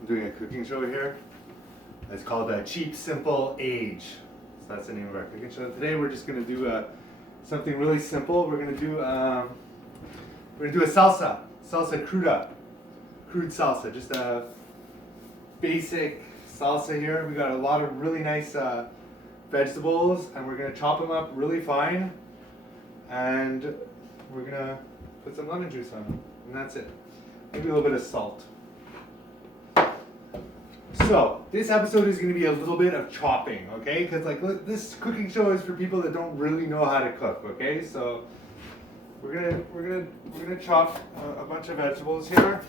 I'm doing a cooking show here. It's called Cheap Simple Age. So that's the name of our cooking show. Today we're just gonna do something really simple. We're gonna do a salsa cruda, crude salsa. Just a basic salsa here. We got a lot of really nice vegetables, and we're gonna chop them up really fine, and we're gonna put some lemon juice on them, and that's it. Maybe a little bit of salt. So this episode is going to be a little bit of chopping, okay? Because this cooking show is for people that don't really know how to cook, okay? So we're gonna chop a bunch of vegetables here.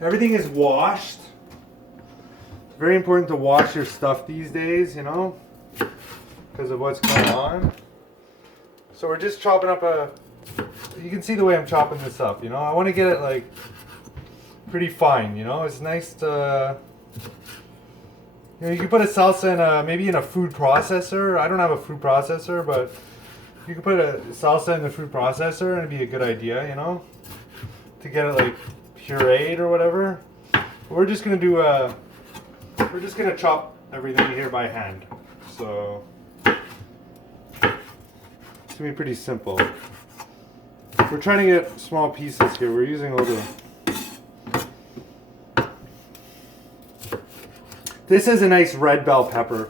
Everything is washed. It's very important to wash your stuff these days, you know, because of what's going on. So we're just chopping up you can see the way I'm chopping this up, you know? I want to get it like pretty fine, you know? It's nice to, you know, you can put a salsa in maybe in a food processor. I don't have a food processor, but you can put a salsa in the food processor and it'd be a good idea, you know? To get it like pureed or whatever. We're just gonna do we're just gonna chop everything here by hand. So it's gonna be pretty simple. We're trying to get small pieces here. We're using a little. This is a nice red bell pepper.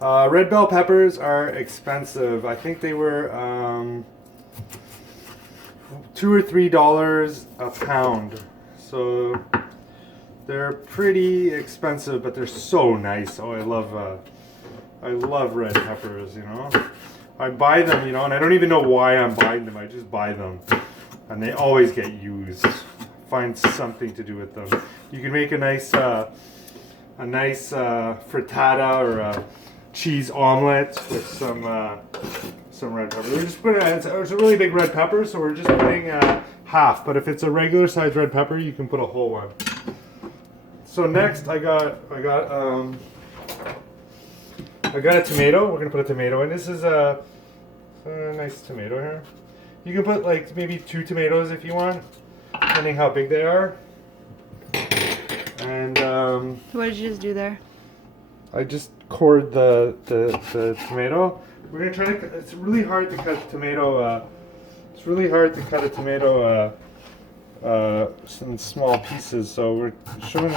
Red bell peppers are expensive. I think they were $2 or $3 a pound. So they're pretty expensive, but they're so nice. Oh, I love red peppers, you know. I buy them, you know, and I don't even know why I'm buying them. I just buy them, and they always get used. Find something to do with them. You can make a nice frittata or a cheese omelet with some red pepper. We're just putting it's a really big red pepper, so we're just putting half. But if it's a regular size red pepper, you can put a whole one. So next, I got a tomato. We're gonna put a tomato in. This is a nice tomato here. You can put like maybe 2 tomatoes if you want, depending how big they are. And what did you just do there? I just cored the tomato. We're gonna try to. It's really hard to cut tomato. It's really hard to cut a tomato in small pieces. So we're showing.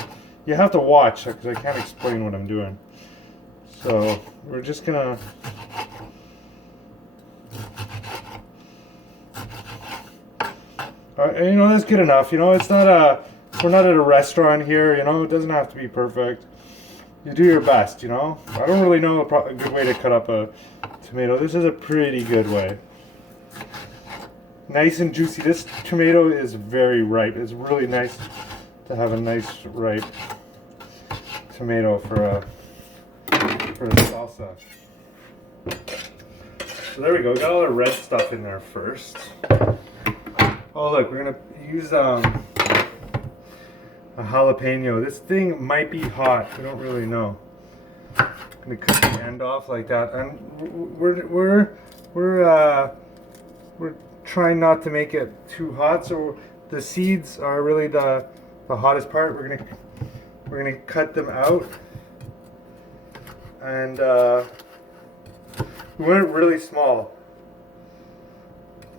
You have to watch because I can't explain what I'm doing. So we're just gonna. You know, that's good enough. You know, it's not we're not at a restaurant here. You know, it doesn't have to be perfect. You do your best. You know, I don't really know a good way to cut up a tomato. This is a pretty good way. Nice and juicy. This tomato is very ripe. It's really nice to have a nice ripe tomato for a salsa. So there we go. Got all the red stuff in there first. Oh look, we're gonna use a jalapeno. This thing might be hot. We don't really know. I'm gonna cut the end off like that, and we're trying not to make it too hot. So the seeds are really the hottest part. We're gonna cut them out, and we want it really small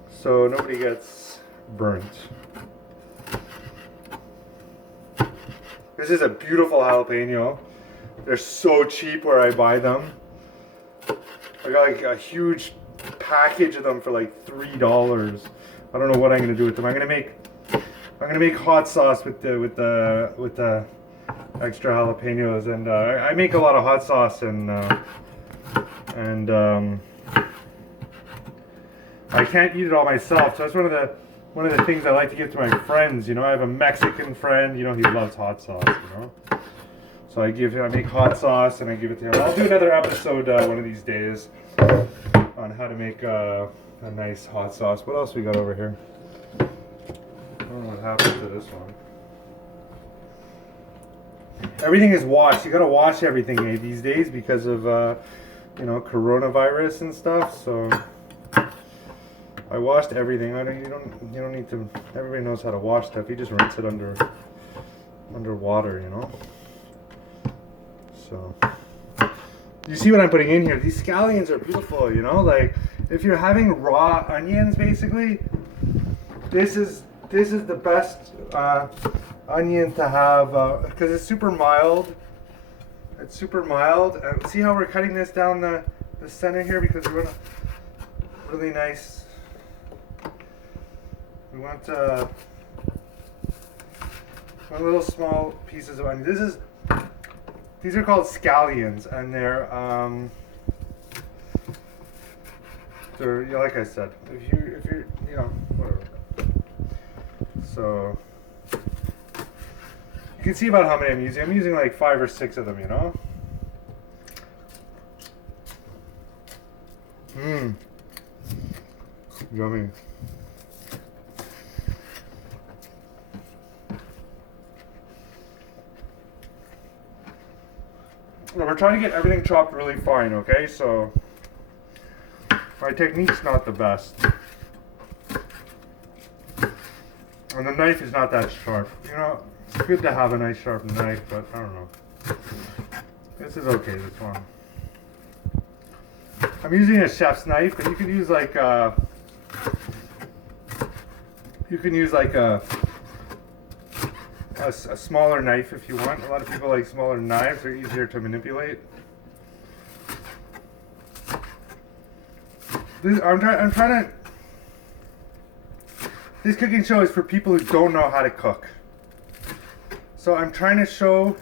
so nobody gets burnt. This is a beautiful jalapeno. They're so cheap where I buy them. I got like a huge package of them for like $3. I don't know what I'm gonna do with them. I'm gonna make hot sauce with the extra jalapenos, and I make a lot of hot sauce, and I can't eat it all myself. So that's one of the things I like to give to my friends. You know, I have a Mexican friend. You know, he loves hot sauce. You know, so I make hot sauce and I give it to him. I'll do another episode one of these days on how to make a nice hot sauce. What else we got over here? I don't know what happened to this one. Everything is washed. You gotta wash everything these days because of you know, coronavirus and stuff. So I washed everything. You don't need to. Everybody knows how to wash stuff. You just rinse it under water, you know. So you see what I'm putting in here? These scallions are beautiful, you know. Like if you're having raw onions, basically, this is the best onion to have because it's super mild. It's super mild. See how we're cutting this down the center here because we want a really nice. We want little small pieces of onion. These are called scallions, and they're like I said, if you're you know, whatever. So you can see about how many I'm using. I'm using like 5 or 6 of them, you know. Yummy. We're trying to get everything chopped really fine, okay? So my technique's not the best. And the knife is not that sharp. You know, it's good to have a nice sharp knife, but I don't know. This is okay, this one. I'm using a chef's knife, but you could use like a smaller knife if you want. A lot of people like smaller knives, they're easier to manipulate. I'm trying to. This cooking show is for people who don't know how to cook. So I'm trying to show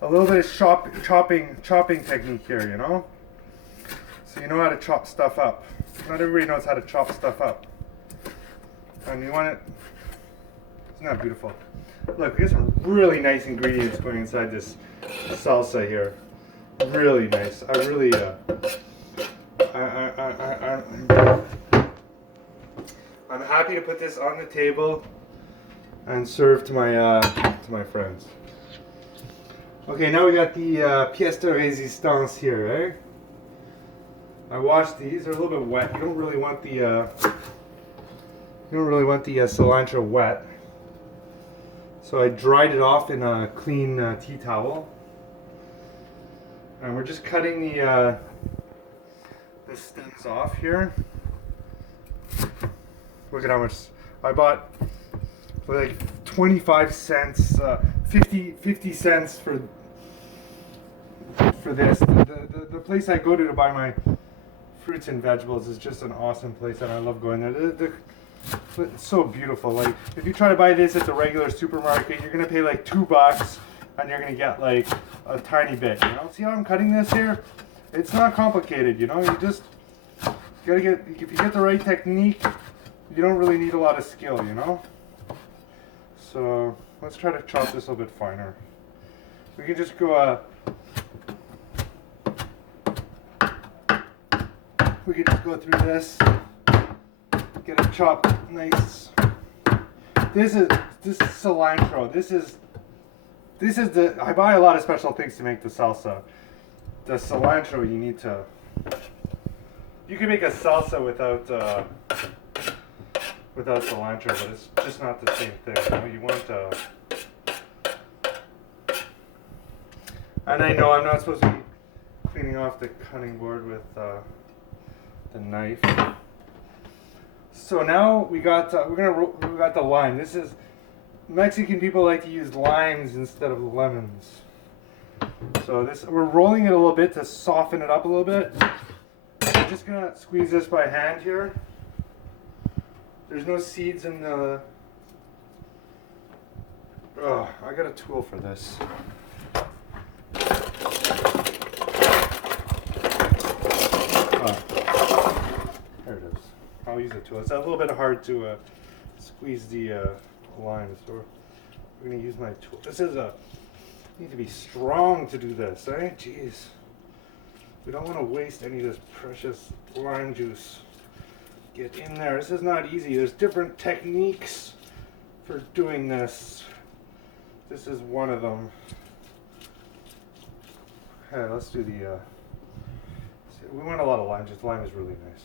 a little bit of chopping technique here, you know? So you know how to chop stuff up. Not everybody knows how to chop stuff up. And you want it. Isn't that beautiful? Look, we got some really nice ingredients going inside this salsa here. Really nice. I really, I'm happy to put this on the table and serve to my friends. Okay, now we got the pièce de résistance here, eh? I washed these. They're a little bit wet. You don't really want the cilantro wet. So I dried it off in a clean tea towel, and we're just cutting the stems off here. Look at how much I bought for like 25 cents, 50 cents for this. The place I go to buy my fruits and vegetables is just an awesome place, and I love going there. It's so beautiful. Like if you try to buy this at the regular supermarket, you're gonna pay like $2, and you're gonna get like a tiny bit. You know, see how I'm cutting this here? It's not complicated. You know, you just gotta get. If you get the right technique, you don't really need a lot of skill. You know. So let's try to chop this a little bit finer. We can just go. We can just go through this. Get it chopped nice. This is cilantro. This is the. I buy a lot of special things to make the salsa. The cilantro you need to. You can make a salsa without cilantro, but it's just not the same thing. You know? You want and I know I'm not supposed to be cleaning off the cutting board with the knife. So now we got the lime. This is Mexican people like to use limes instead of lemons. So we're rolling it a little bit to soften it up a little bit. I'm just gonna squeeze this by hand here. There's no seeds in the. Oh, I got a tool for this. There it is. I'll use a tool. It's a little bit hard to squeeze the lime, so we're gonna use my tool. This is you need to be strong to do this, eh? Jeez. We don't want to waste any of this precious lime juice. Get in there. This is not easy. There's different techniques for doing this. This is one of them. Okay, let's do the. We want a lot of lime juice. Lime is really nice.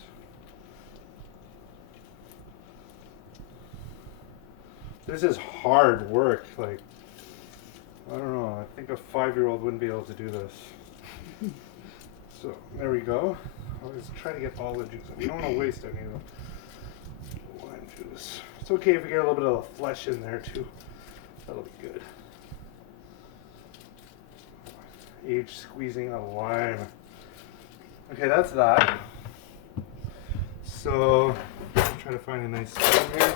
This is hard work. Like, I don't know. I think a 5-year-old wouldn't be able to do this. So there we go. I'll just try to get all the juice. We don't want to waste any of the lime juice. It's okay if we get a little bit of the flesh in there too. That'll be good. Age squeezing a lime. Okay, that's that. So I'm trying to find a nice spoon here.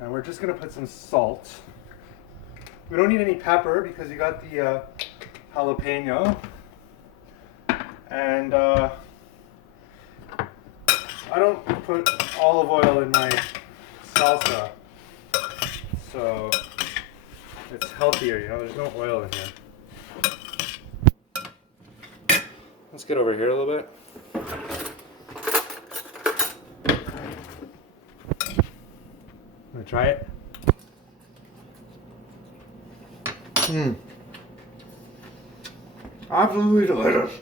And we're just gonna put some salt. We don't need any pepper because you got the jalapeno. And I don't put olive oil in my salsa, so it's healthier, you know, there's no oil in here. Let's get over here a little bit. Wanna try it? Absolutely delicious.